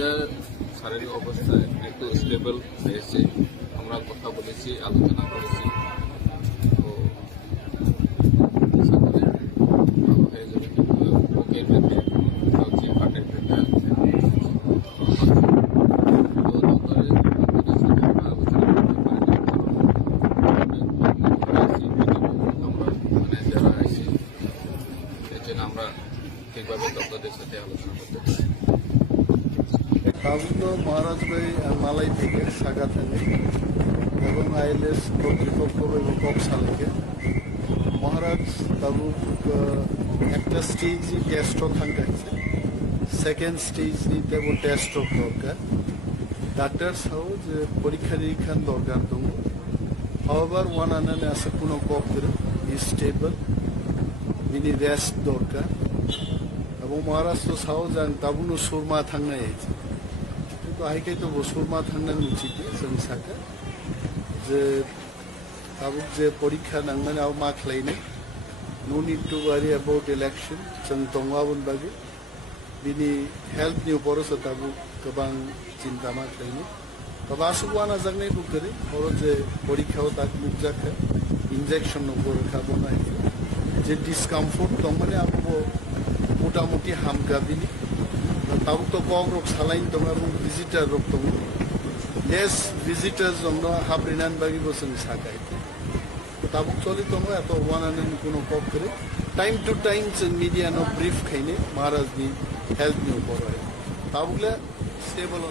রাজার শারীরিক অবস্থা একটু স্টেবল হয়েছে। আমরা কথা বলেছি, আলোচনা করেছি, তো আশা করি ভালো হয়ে যাবে। বুকের ব্যথা হচ্ছে, হার্টের ব্যথা, তো ডক্টরের সাথে আমরা আলোচনা করতে পারি। আমরা মানে যারা আছি এর জন্য আমরা ঠিকভাবে ডক্টরদের সাথে আলোচনা করতে পারি। তাবুক মহারাজভাই মালাই থেকে সাগা থেকে এবং আইএলএস কর্তৃপক্ষ এবং কক্সালকে মহারাজ তাবুক একটা স্টেজই টেস্ট থাকছে, সেকেন্ড স্টেজ তেমন টেস্ট দরকার, ডাক্তার সহ যে পরীক্ষা নিরীক্ষা দরকার দङ। However, one আনানে আছে কোনো কক্ষের স্টেবল বিনি রেস্ট দরকার এবং মহারাষ্ট্র সাহ যান তাবুনো সুরমা থাকনাय হয়েছে কিন্তু আইকাই তো সুরমা থাকনাय উচিত जों साका जे ताबुक जे परीक्षा नांनानै मा खालायनो नो निड टु वारि अबाउट इलेक्शन जों दंगाबोन बागै बिनि हेल्थनि उपरसो ताबुक गोबां चिन्ता मा खालायनो बासुवाना जागनाय बुकरे और जे परीक्षाव ताक मुख जाखा इंजेक्शन नंबर खाबोनाय जे डिसकम्फर्ट दं माने आबो मोटामुटी हामगाबिनि ताबुक तो कम रोग सालाइन दं आरो विजिटर रोग दं लेस विजिटर्स दं हाब्रिनान बागि बोसों साकाय ताबुक चलि दं एत वानानै कोनो कप करे टाइम टू टाइम जों मीडिया नो ब्रीफ खायने महाराजनि हेल्थ नि ऊपर ताबुकले स्टेबल